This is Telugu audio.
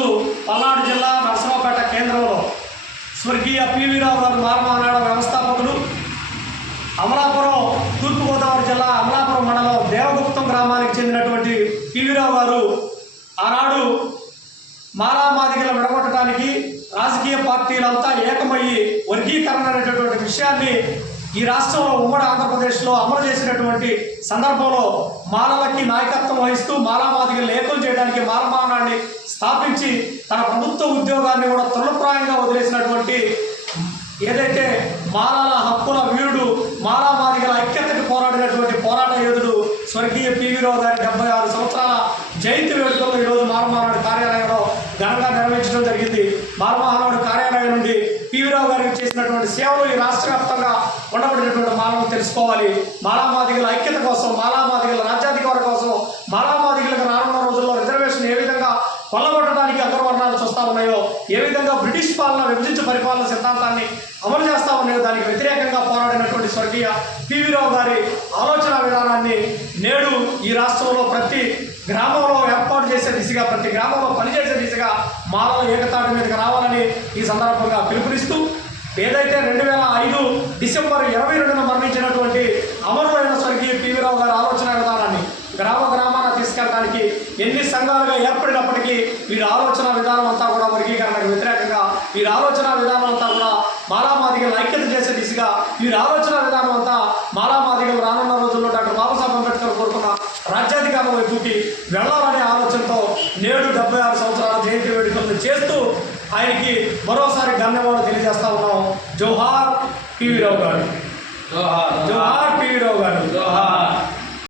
ఈరోజు పల్నాడు జిల్లా నరసింహపేట కేంద్రంలో స్వర్గీయ పివి రావు గారు మారమానాడ వ్యవస్థాపకులు అమలాపురం తూర్పుగోదావరి జిల్లా అమలాపురం మండలం దేవగుప్తం గ్రామానికి చెందినటువంటి పివి రావు గారు ఆనాడు మారామాదిగలు విడగొట్టడానికి రాజకీయ పార్టీలంతా ఏకమయ్యి వర్గీకరణ అనేటటువంటి విషయాన్ని ఈ రాష్ట్రంలో ఉమ్మడి ఆంధ్రప్రదేశ్లో అమలు చేసినటువంటి సందర్భంలో మాలలకి నాయకత్వం వహిస్తూ మాలామాదిగలు లేఖలు చేయడానికి మాలమానాన్ని స్థాపించి తన ప్రభుత్వ ఉద్యోగాన్ని కూడా తృణప్రాయంగా వదిలేసినటువంటి ఏదైతే మాలాల హక్కుల వీరుడు మాలామాదిగల ఐక్యతకు పోరాడినటువంటి పోరాట యోధుడు స్వర్గీయ పివి రావు గారి డెబ్బై ఆరు సంవత్సరాల జయంతి వేడుకల్లో ఈరోజు మారమానాడు కార్యాలయంలో ఘనంగా నిర్వహించడం జరిగింది. మాలమహానాడు కార్యాలయం నుండి పివి రావు గారికి చేసినటువంటి సేవలు ఈ రాష్ట్ర వ్యాప్తంగా ఉండబడినటువంటి మానవం తెలుసుకోవాలి. మాలామాదిగల ఐక్యత కోసం మాలామాదిగల రాజ్యాధికారం కోసం మాలామాదిగలకు రానున్న రోజుల్లో రిజర్వేషన్ ఏ విధంగా కొల్లగొట్టడానికి అగ్రవర్ణాలు చూస్తా ఉన్నాయో ఏ విధంగా బ్రిటిష్ పాలన విభజించు పరిపాలన సిద్ధాంతాన్ని అమలు చేస్తా ఉన్నాయో దానికి వ్యతిరేకంగా పోరాడినటువంటి స్వర్గీయ పివి రావు గారి ఆలోచన విధానాన్ని నేడు ఈ రాష్ట్రంలో ప్రతి గ్రామంలో ఏర్పాటు చేసే దిశగా ప్రతి గ్రామంలో పనిచేసే దిశగా మానవ ఏకతాటి మీదకి రావాలని ఈ సందర్భంగా పిలుపునిస్తూ ఏదైతే రెండు వేల ఐదు డిసెంబర్ ఇరవై రెండున మరణించినటువంటి అమరులైన స్వర్గీయ పివి గారి ఆలోచన విధానాన్ని గ్రామ గ్రామాన తీసుకెళ్ళడానికి ఎన్ని సంఘాలుగా ఏర్పడినప్పటికీ వీరి ఆలోచన విధానం అంతా కూడా వర్గీకరణకు వ్యతిరేకంగా వీరి ఆలోచన విధానం అంతా కూడా మాలామాదిగలు ఐక్యత చేసే దిశగా వీరి ఆలోచన విధానం అంతా మాలామాదిగలు రానున్న రోజుల్లో డాక్టర్ బాబాసాహెబ్ అంబేద్కర్ కోరుకున్న రాజ్యాధికారం వైపుకి వెళ్ళాలనే ఆలోచనతో నేడు డెబ్బై ఆరు సంవత్సరాల జయంతి వేడుకలను చేస్తూ ఆయనకి మరోసారి ధన్యవాదాలు తెలియజేస్తా ఉన్నాం. జోహార్ పివి రావు గారు. జోహార్. జోహార్